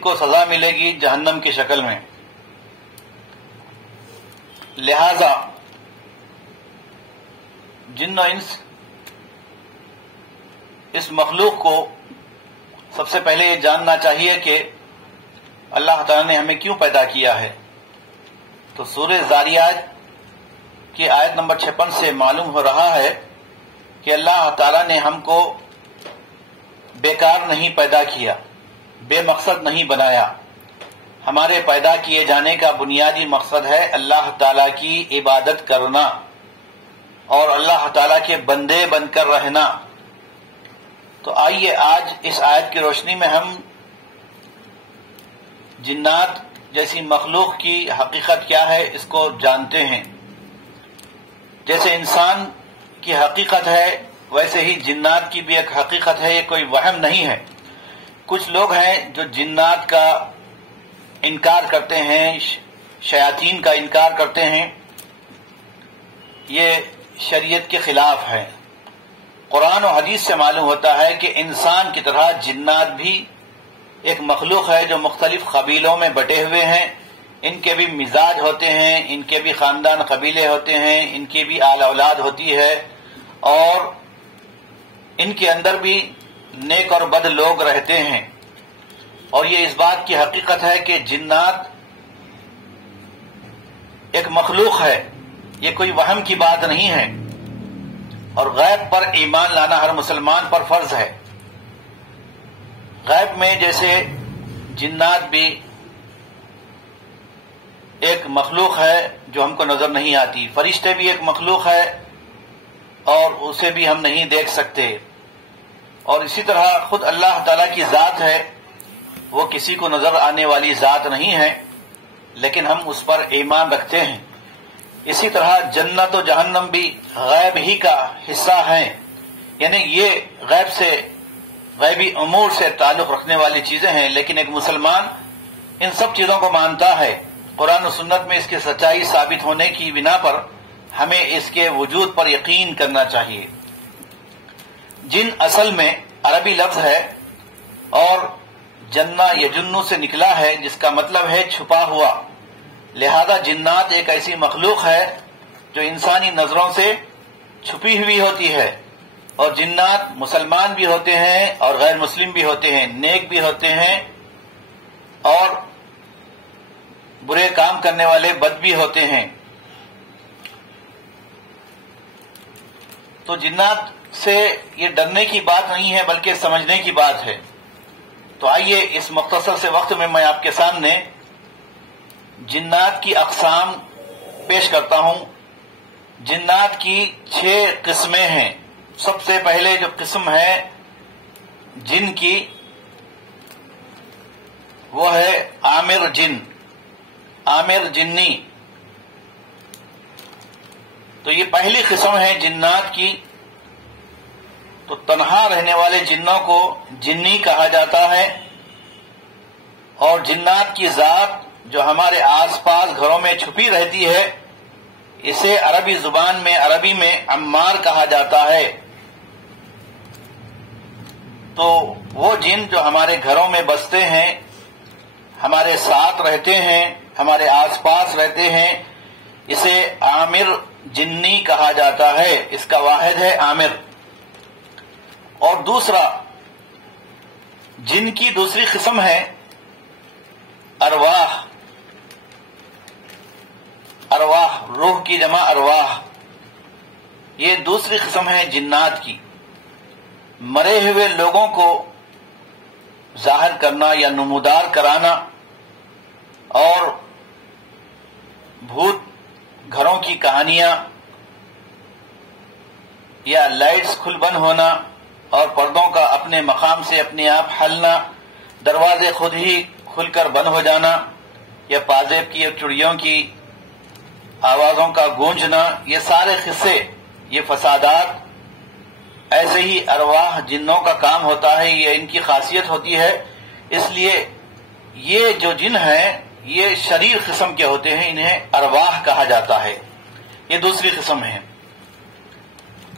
کو سزا ملے گی جہنم کی شکل میں۔ لہذا جن و انس اس مخلوق کو سب سے پہلے یہ جاننا چاہیے کہ اللہ تعالیٰ نے ہمیں کیوں پیدا کیا ہے۔ تو سورہ زاریات کی آیت نمبر 56 سے معلوم ہو رہا ہے کہ اللہ تعالیٰ نے ہم کو بیکار نہیں پیدا کیا، بے مقصد نہیں بنایا۔ ہمارے پیدا کیے جانے کا بنیادی مقصد ہے اللہ تعالیٰ کی عبادت کرنا اور اللہ تعالیٰ کے بندے بن کر رہنا۔ تو آئیے آج اس آیت کی روشنی میں ہم جنات جیسی مخلوق کی حقیقت کیا ہے اس کو جانتے ہیں۔ جیسے انسان کی حقیقت ہے ویسے ہی جنات کی بھی ایک حقیقت ہے، یہ کوئی وہم نہیں ہے۔ کچھ لوگ ہیں جو جنات کا انکار کرتے ہیں، شیاطین کا انکار کرتے ہیں، یہ شریعت کے خلاف ہے۔ قرآن و حدیث سے معلوم ہوتا ہے کہ انسان کی طرح جنات بھی ایک مخلوق ہے جو مختلف قبیلوں میں بٹے ہوئے ہیں، ان کے بھی مزاج ہوتے ہیں، ان کے بھی خاندان قبیلے ہوتے ہیں، ان کی بھی آل اولاد ہوتی ہے، اور ان کے اندر بھی نیک اور بد لوگ رہتے ہیں۔ اور یہ اس بات کی حقیقت ہے کہ جنات ایک مخلوق ہے، یہ کوئی وہم کی بات نہیں ہے، اور غیب پر ایمان لانا ہر مسلمان پر فرض ہے۔ غیب میں جیسے جنات بھی ایک مخلوق ہے جو ہم کو نظر نہیں آتی، فرشتے بھی ایک مخلوق ہے اور اسے بھی ہم نہیں دیکھ سکتے، اور اسی طرح خود اللہ تعالیٰ کی ذات ہے، وہ کسی کو نظر آنے والی ذات نہیں ہے، لیکن ہم اس پر ایمان رکھتے ہیں۔ اسی طرح جنت و جہنم بھی غیب ہی کا حصہ ہیں، یعنی یہ غیبی امور سے تعلق رکھنے والی چیزیں ہیں، لیکن ایک مسلمان ان سب چیزوں کو مانتا ہے۔ قرآن و سنت میں اس کی سچائی ثابت ہونے کی بنا پر ہمیں اس کے وجود پر یقین کرنا چاہیے۔ جن اصل میں عربی لفظ ہے اور جنہ یجنو سے نکلا ہے، جس کا مطلب ہے چھپا ہوا، لہذا جنات ایک ایسی مخلوق ہے جو انسانی نظروں سے چھپی ہوئی ہوتی ہے، اور جنات مسلمان بھی ہوتے ہیں اور غیر مسلم بھی ہوتے ہیں، نیک بھی ہوتے ہیں اور برے کام کرنے والے بد بھی ہوتے ہیں۔ تو جنات سے یہ ڈرنے کی بات نہیں ہے بلکہ سمجھنے کی بات ہے۔ تو آئیے اس مختصر سے وقت میں میں آپ کے سامنے جنات کی اقسام پیش کرتا ہوں۔ جنات کی 6 قسمیں ہیں۔ سب سے پہلے جو قسم ہے جن کی وہ ہے عامر جن، عامر جنی۔ تو یہ پہلی قسم ہے جنات کی۔ تو تنہا رہنے والے جنوں کو جنی کہا جاتا ہے، اور جنات کی ذات جو ہمارے آس پاس گھروں میں چھپی رہتی ہے اسے عربی زبان میں عربی میں عمار کہا جاتا ہے۔ تو وہ جن جو ہمارے گھروں میں بستے ہیں، ہمارے ساتھ رہتے ہیں، ہمارے آس پاس رہتے ہیں، اسے عامر جنی کہا جاتا ہے۔ اس کا واحد ہے عامر۔ اور دوسرا جن کی دوسری قسم ہے ارواح۔ ارواح روح کی جمع ارواح، یہ دوسری قسم ہے جنات کی۔ مرے ہوئے لوگوں کو ظاہر کرنا یا نمودار کرانا، اور بھوت گھروں کی کہانیاں، یا لائٹس کھل بند ہونا اور پردوں کا اپنے مقام سے اپنے آپ ہلنا، دروازے خود ہی کھل کر بند ہو جانا، یا پازیب کی یا چڑیوں کی آوازوں کا گونجنا، یہ سارے قصے، یہ فسادات ایسے ہی ارواح جنوں کا کام ہوتا ہے، یہ ان کی خاصیت ہوتی ہے۔ اس لیے یہ جو جن ہیں یہ شریر قسم کے ہوتے ہیں، انہیں ارواح کہا جاتا ہے۔ یہ دوسری قسم ہے۔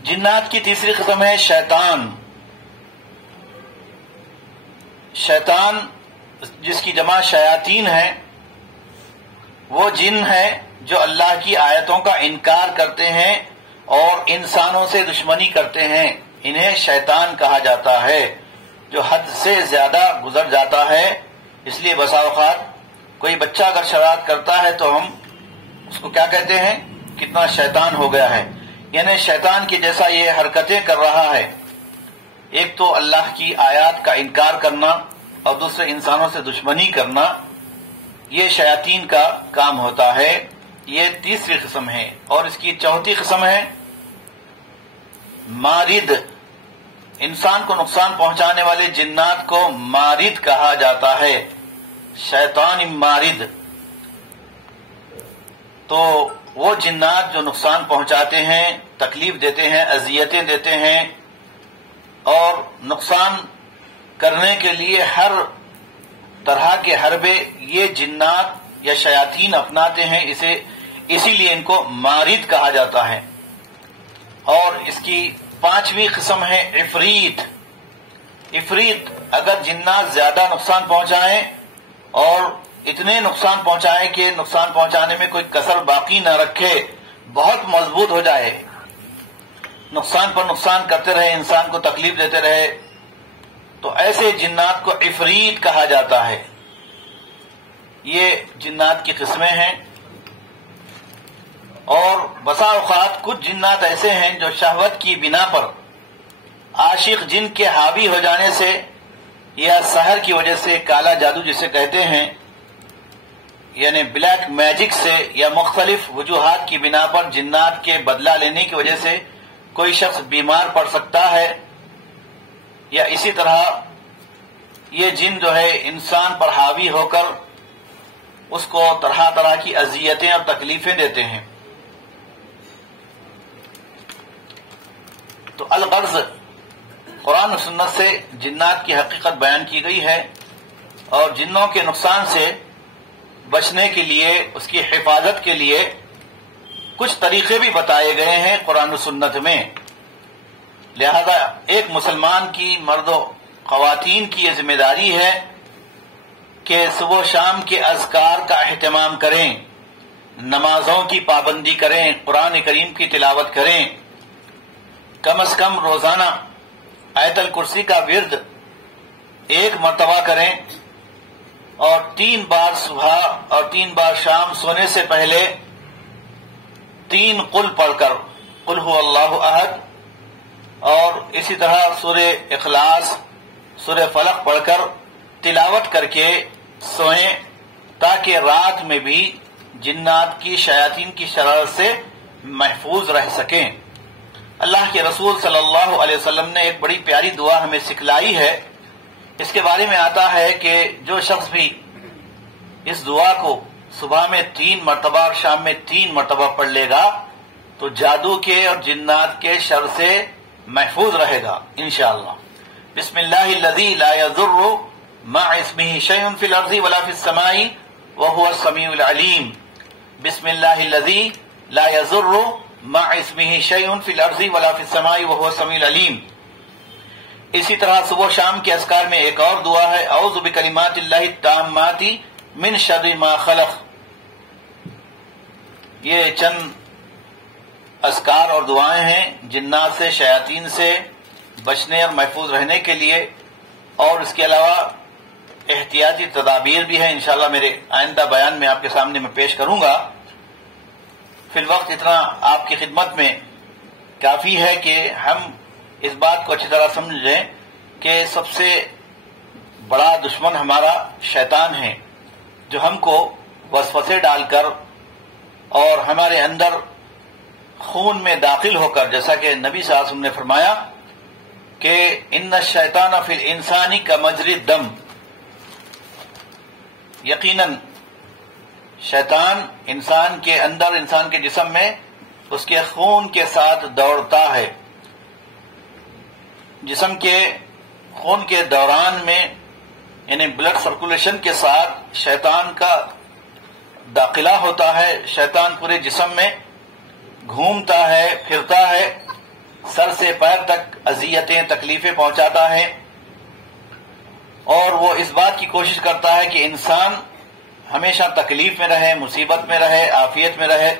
جنات کی تیسری قسم ہے شیطان۔ شیطان جس کی جمع شیاطین ہے، وہ جن ہیں جو اللہ کی آیتوں کا انکار کرتے ہیں اور انسانوں سے دشمنی کرتے ہیں، انہیں شیطان کہا جاتا ہے، جو حد سے زیادہ گزر جاتا ہے۔ اس لیے بسا اوقات کوئی بچہ اگر شرارت کرتا ہے تو ہم اس کو کیا کہتے ہیں؟ کتنا شیطان ہو گیا ہے، یعنی شیطان کی جیسا یہ حرکتیں کر رہا ہے۔ ایک تو اللہ کی آیات کا انکار کرنا اور دوسرے انسانوں سے دشمنی کرنا، یہ شیاطین کا کام ہوتا ہے۔ یہ تیسری قسم ہے۔ اور اس کی چوتھی قسم ہے مارد، انسان کو نقصان پہنچانے والے جنات کو مارد کہا جاتا ہے، شیطان مارد۔ تو وہ جنات جو نقصان پہنچاتے ہیں، تکلیف دیتے ہیں، اذیتیں دیتے ہیں اور نقصان کرنے کے لیے ہر طرح کے حربے یہ جنات یا شیاطین اپناتے ہیں، اسی لیے ان کو مارد کہا جاتا ہے۔ اور اس کی پانچویں قسم ہے عفریت۔ عفریت اگر جنات زیادہ نقصان پہنچائیں اور اتنے نقصان پہنچائیں کہ نقصان پہنچانے میں کوئی کسر باقی نہ رکھے، بہت مضبوط ہو جائے، نقصان پر نقصان کرتے رہے، انسان کو تکلیف دیتے رہے، تو ایسے جنات کو عفریت کہا جاتا ہے۔ یہ جنات کی قسمیں ہیں۔ اور بسا اوقات کچھ جنات ایسے ہیں جو شہوت کی بنا پر عاشق جن کے حاوی ہو جانے سے یا سحر کی وجہ سے، کالا جادو جسے کہتے ہیں، یعنی بلیک میجک سے یا مختلف وجوہات کی بنا پر جنات کے بدلہ لینے کی وجہ سے کوئی شخص بیمار پڑ سکتا ہے، یا اسی طرح یہ جن جو ہے انسان پر حاوی ہو کر اس کو طرح طرح کی اذیتیں اور تکلیفیں دیتے ہیں۔ تو الغرض قرآن و سنت سے جنات کی حقیقت بیان کی گئی ہے، اور جنوں کے نقصان سے بچنے کے لیے، اس کی حفاظت کے لیے کچھ طریقے بھی بتائے گئے ہیں قرآن و سنت میں۔ لہذا ایک مسلمان کی، مرد و خواتین کی یہ ذمہ داری ہے کہ صبح و شام کے اذکار کا اہتمام کریں، نمازوں کی پابندی کریں، قرآن کریم کی تلاوت کریں، کم از کم روزانہ آیت الکرسی کا ورد 1 مرتبہ کریں، اور 3 بار صبح اور 3 بار شام سونے سے پہلے 3 قل پڑھ کر، قل هو اللہ احد، اور اسی طرح سورہ اخلاص، سورہ فلق پڑھ کر تلاوت کر کے سوئیں، تاکہ رات میں بھی جنات کی، شیاطین کی شرارت سے محفوظ رہ سکیں۔ اللہ کے رسول صلی اللہ علیہ وسلم نے ایک بڑی پیاری دعا ہمیں سکھلائی ہے۔ اس کے بارے میں آتا ہے کہ جو شخص بھی اس دعا کو صبح میں 3 مرتبہ اور شام میں 3 مرتبہ پڑھ لے گا تو جادو کے اور جنات کے شر سے محفوظ رہے گا انشاءاللہ۔ بسم اللہ الذی لا یضر مع اسمہ شیء فی الارض ولا فی السماء وهو السمیع العلیم۔ بسم اللہ الذی لا یضر مع اسمہ شیء فی الارض ولا فی السماء وهو السمیع العلیم۔ اسی طرح صبح و شام کے اذکار میں ایک اور دعا ہے، اعوذ بکلمات اللہ التامات من شر ما خلق۔ یہ چند اذکار اور دعائیں ہیں جنات سے، شیاطین سے بچنے اور محفوظ رہنے کے لیے، اور اس کے علاوہ احتیاطی تدابیر بھی ہیں، انشاءاللہ میرے آئندہ بیان میں آپ کے سامنے میں پیش کروں گا۔ فی الوقت اتنا آپ کی خدمت میں کافی ہے کہ ہم اس بات کو اچھی طرح سمجھ لیں کہ سب سے بڑا دشمن ہمارا شیطان ہے، جو ہم کو وسوسے ڈال کر اور ہمارے اندر خون میں داخل ہو کر، جیسا کہ نبی صلی اللہ علیہ وسلم نے فرمایا کہ ان الشیطان فی الانسان کمجری الدم، یقیناً شیطان انسان کے اندر، انسان کے جسم میں اس کے خون کے ساتھ دوڑتا ہے۔ جسم کے خون کے دوران میں، یعنی بلڈ سرکولیشن کے ساتھ شیطان کا داخلہ ہوتا ہے۔ شیطان پورے جسم میں گھومتا ہے، پھرتا ہے، سر سے پیر تک اذیتیں، تکلیفیں پہنچاتا ہے، اور اور وہ اس بات کی کوشش کرتا ہے کہ انسان ہمیشہ تکلیف میں رہے، مصیبت میں رہے، عافیت میں رہے،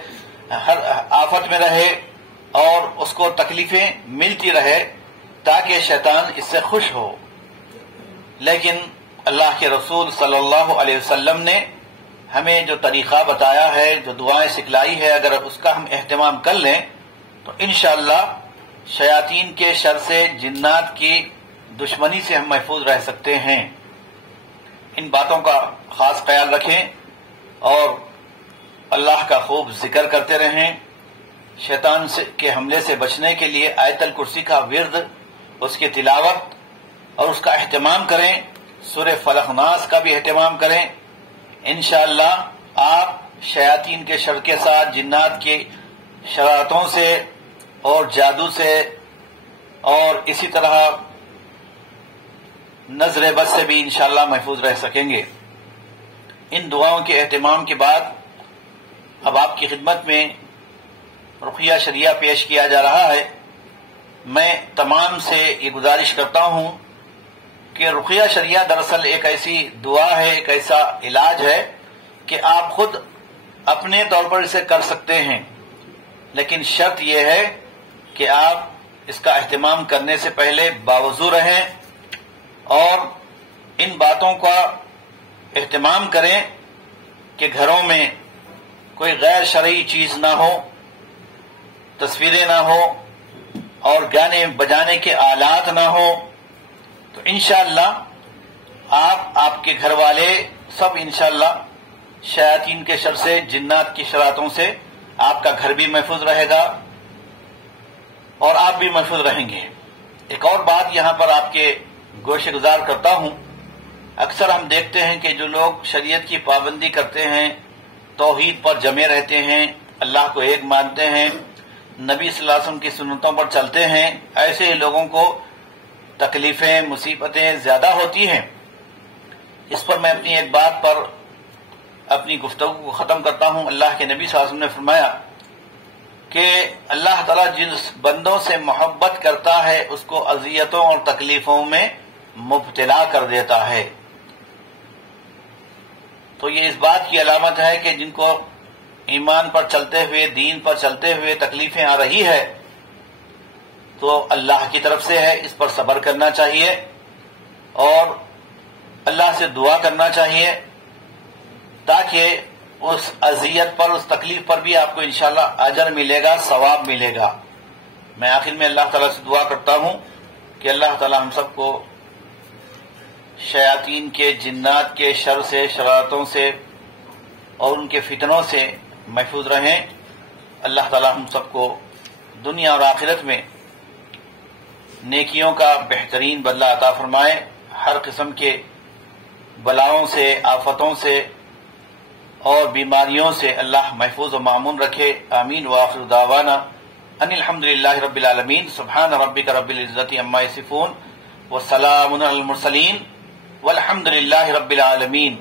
ہر آفت میں رہے، اور اس کو تکلیفیں ملتی رہے تاکہ شیطان اس سے خوش ہو۔ لیکن اللہ کے رسول صلی اللہ علیہ وسلم نے ہمیں جو طریقہ بتایا ہے، جو دعائیں سکھلائی ہے، اگر اس کا ہم اہتمام کر لیں تو انشاءاللہ شیاطین کے شر سے، جنات کی دشمنی سے ہم محفوظ رہ سکتے ہیں۔ ان باتوں کا خاص خیال رکھیں اور اللہ کا خوب ذکر کرتے رہیں۔ شیطان کے حملے سے بچنے کے لیے آیت الکرسی کا ورد، اس کی تلاوت اور اس کا اہتمام کریں۔ سورہ فلق ناس کا بھی اہتمام کریں۔ انشاءاللہ آپ شیاطین کے شر کے ساتھ، جنات کی شرارتوں سے اور جادو سے اور اسی طرح نظر بد سے بھی انشاءاللہ محفوظ رہ سکیں گے۔ ان دعاؤں کے اہتمام کے بعد اب آپ کی خدمت میں رقیہ شریعہ پیش کیا جا رہا ہے۔ میں تمام سے یہ گزارش کرتا ہوں کہ رقیہ شریعہ دراصل ایک ایسی دعا ہے، ایک ایسا علاج ہے کہ آپ خود اپنے طور پر اسے کر سکتے ہیں، لیکن شرط یہ ہے کہ آپ اس کا اہتمام کرنے سے پہلے باوضو رہیں اور ان باتوں کا اہتمام کریں کہ گھروں میں کوئی غیر شرعی چیز نہ ہو، تصویریں نہ ہو اور گانے بجانے کے آلات نہ ہو، تو انشاءاللہ آپ کے گھر والے سب انشاءاللہ شیاطین کے شر سے، جنات کی شرارتوں سے آپ کا گھر بھی محفوظ رہے گا اور آپ بھی محفوظ رہیں گے۔ ایک اور بات یہاں پر آپ کے گوش گزار کرتا ہوں، اکثر ہم دیکھتے ہیں کہ جو لوگ شریعت کی پابندی کرتے ہیں، توحید پر جمے رہتے ہیں، اللہ کو ایک مانتے ہیں، نبی صلی اللہ علیہ وسلم کی سنتوں پر چلتے ہیں، ایسے لوگوں کو تکلیفیں، مصیبتیں زیادہ ہوتی ہیں۔ اس پر میں اپنی ایک بات پر اپنی گفتگو کو ختم کرتا ہوں۔ اللہ کے نبی صلی اللہ علیہ وسلم نے فرمایا کہ اللہ تعالیٰ جس بندوں سے محبت کرتا ہے اس کو اذیتوں اور تکلیفوں میں مبتلا کر دیتا ہے۔ تو یہ اس بات کی علامت ہے کہ جن کو ایمان پر چلتے ہوئے، دین پر چلتے ہوئے تکلیفیں آ رہی ہے تو اللہ کی طرف سے ہے، اس پر صبر کرنا چاہیے اور اللہ سے دعا کرنا چاہیے تاکہ اس اذیت پر، اس تکلیف پر بھی آپ کو انشاءاللہ اجر ملے گا، ثواب ملے گا۔ میں آخر میں اللہ تعالیٰ سے دعا کرتا ہوں کہ اللہ تعالیٰ ہم سب کو شیاطین کے، جنات کے شر سے، شرارتوں سے اور ان کے فتنوں سے محفوظ رہیں۔ اللہ تعالیٰ ہم سب کو دنیا اور آخرت میں نیکیوں کا بہترین بدلہ عطا فرمائے، ہر قسم کے بلاؤں سے، آفتوں سے اور بیماریوں سے اللہ محفوظ و معمون رکھے۔ آمین۔ وآخر دعوانا ان الحمدللہ رب العالمین۔ سبحان ربک رب العزت عما یصفون وسلام علی المرسلین والحمدللہ رب العالمین۔